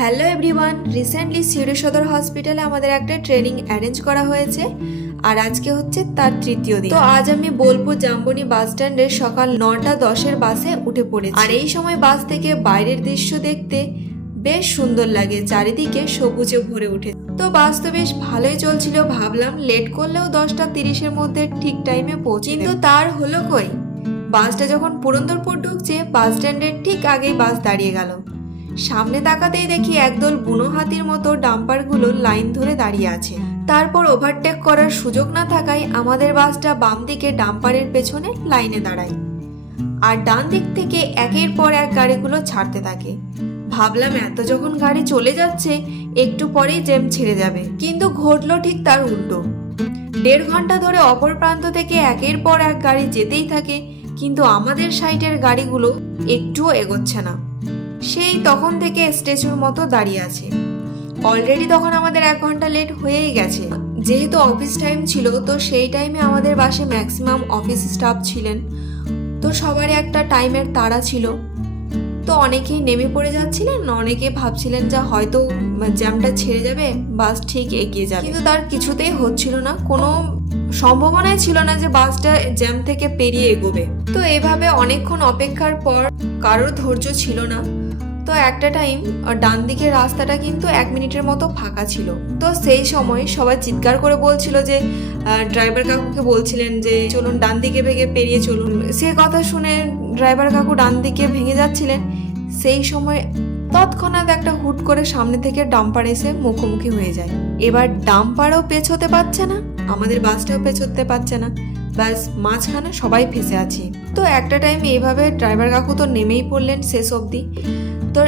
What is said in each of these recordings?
Hello everyone, recently Suri সদর হসপিটালে আমাদের একটা ট্রেনিং অ্যারেঞ্জ করা হয়েছে আর আজকে হচ্ছে তার তৃতীয় দিন। তো আজ আমি বোলপুর জামবনি বাস স্ট্যান্ডের সকাল 9:10 বাসে উঠে পড়েছি। আর এই সময় বাস থেকে বাইরের দৃশ্য দেখতে বেশ সুন্দর লাগে, চারিদিকে সবুজে ভরে উঠে। তো বাস তো বেশ ভালোই চলছিল, ভাবলাম লেট করলেও 10:30-এর মধ্যে ঠিক টাইমে পৌঁছে। কিন্তু তার হলো কই, বাসটা যখন পুরন্দরপুর ঢুকছে বাস স্ট্যান্ডের ঠিক আগেই বাস দাঁড়িয়ে গেল। সামনে তাকাতেই দেখি একদল বুনো হাতির মতো ডাম্পারগুলো লাইন ধরে দাঁড়িয়ে আছে। তারপর ওভারটেক করার সুযোগ না থাকায় আমাদের বাসটা বাম দিকে ডাম্পারের পেছনে লাইনে দাঁড়ায় আর ডান দিক থেকে একের পর এক গাড়িগুলো ছাড়তে থাকে। ভাবলাম এত যখন গাড়ি চলে যাচ্ছে একটু পরেই জ্যাম ছেড়ে যাবে, কিন্তু ঘটলো ঠিক তার উল্টো। 1.5 ঘন্টা ধরে অপর প্রান্ত থেকে একের পর এক গাড়ি যেতেই থাকে, কিন্তু আমাদের সাইডের গাড়িগুলো একটুও এগোচ্ছে না। সেই তখন থেকে স্ট্যাচুর মতো দাঁড়িয়ে আছে। অলরেডি তখন আমাদের 1 ঘন্টা লেট হয়েই গেছে। যেহেতু অফিস টাইম ছিল, তো সেই টাইমে আমাদের বাসে ম্যাক্সিমাম অফিস স্টাফ ছিলেন, তো সবারই একটা টাইমের তাড়া ছিল। তো অনেকেই নেমে পড়ে যাচ্ছিলেন, অনেকে ভাবছিলেন যে হয়তো জ্যামটা ছেড়ে যাবে, বাস ঠিক এগিয়ে যাবে, কিন্তু তার কিছুতেই হচ্ছিল না। কোনো সম্ভাবনাই ছিল না যে বাসটা জ্যাম থেকে পেরিয়ে এগোবে। তো এভাবে অনেকক্ষণ অপেক্ষার পর কারোর ধৈর্য ছিল না। তো একটা টাইম ডান দিকের রাস্তাটা কিন্তু 1 মিনিটের মতো ফাঁকা ছিল। তো সেই সময় সবাই চিৎকার করে বলছিল যে ড্রাইভার কাকুকে বলছিলেন যে চলুন ডান দিকে ভেঙে পেরিয়ে চলুন। সে কথা শুনে ড্রাইভার কাকু ডান দিকে ভেঙে যাচ্ছিলেন। সেই সময় তৎক্ষণাৎ একটা হুট করে সামনে থেকে ডাম্পার এসে মুখোমুখি হয়ে যায়। এবার ডাম্পারও পেছোতে পারছে না, আমাদের বাসটাও পেছোতে পারছে না, ব্যাস মাঝখানে সবাই ফেসে আছি। তো একটা টাইম এইভাবে ড্রাইভার কাকু তো নেমেই পড়লেন শেষ অবধি। তো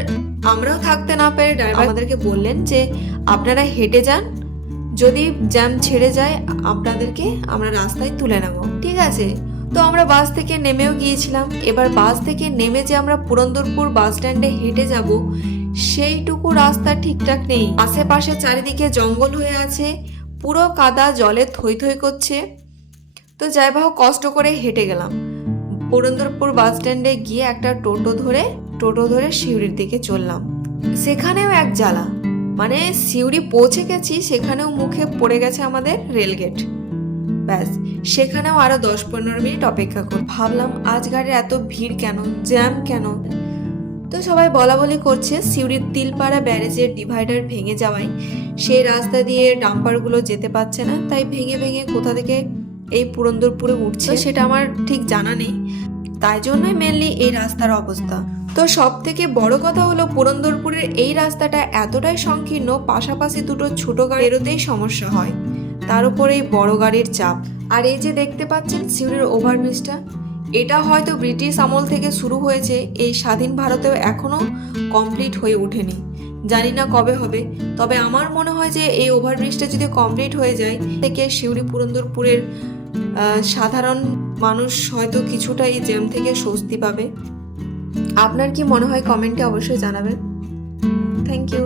আমরাও থাকতে না পেরে ড্রাইভার আমাদেরকে বললেন যে আপনারা হেঁটে যান, যদি জ্যাম ছেড়ে যায় আপনাদেরকে আমরা রাস্তায় তুলে নেব। ঠিক আছে, তো আমরা বাস থেকে নেমেও গিয়েছিলাম। এবার বাস থেকে নেমে যে আমরা পুরন্দরপুর বাস স্ট্যান্ডে হেঁটে যাব, সেইটুকু রাস্তা ঠিকঠাক নেই। আশেপাশে চারিদিকে জঙ্গল হয়ে আছে, পুরো কাদা জলে থই থই করছে। তো যাই হোক কষ্ট করে হেঁটে গেলাম। পুরন্দরপুর বাস স্ট্যান্ডে গিয়ে একটা টোটো ধরে সিউড়ির দিকে চললাম। সেখানেও এক জ্বালা, মানে সিউড়ি পৌঁছে গেছি, সেখানেও মুখে পড়ে গেছে আমাদের রেলগেট। ব্যাস সেখানেও আরো 10-15 মিনিট অপেক্ষা কর। ভাবলাম আজ গাড়ির এত ভিড় কেন, জ্যাম কেন? তো সবাই বলা বলি করছে সিউড়ির তিলপাড়া ব্যারেজের ডিভাইডার ভেঙে যাওয়ায় সেই রাস্তা দিয়ে ডাম্পারগুলো যেতে পারছে না, তাই ভেঙে ভেঙে কোথা থেকে এই পুরন্দরপুরে উঠছে সেটা আমার ঠিক জানা নেই, তাই জন্যই মেনলি এই রাস্তার অবস্থা। তো সব থেকে বড় কথা হলো পুরন্দরপুরের এই রাস্তাটা এতটাই সংকীর্ণ, পাশাপাশি দুটো ছোট গাড়ি বেরোতেই সমস্যা হয়, তার উপরে এই বড় গাড়ির চাপ। আর এই যে দেখতে পাচ্ছেন সিউড়ির ওভারব্রিজটা, এটা হয়তো ব্রিটিশ আমল থেকে শুরু হয়েছে, এই স্বাধীন ভারতেও এখনো কমপ্লিট হয়ে ওঠেনি, জানি না কবে হবে। তবে আমার মনে হয় যে এই ওভারব্রিজটা যদি কমপ্লিট হয়ে যায় থেকে সিউড়ি পুরন্দরপুরের সাধারণ মানুষ হয়তো কিছুটা এই জ্যাম থেকে স্বস্তি পাবে। আপনার কি মনে হয় কমেন্টে অবশ্যই জানাবেন। Thank you.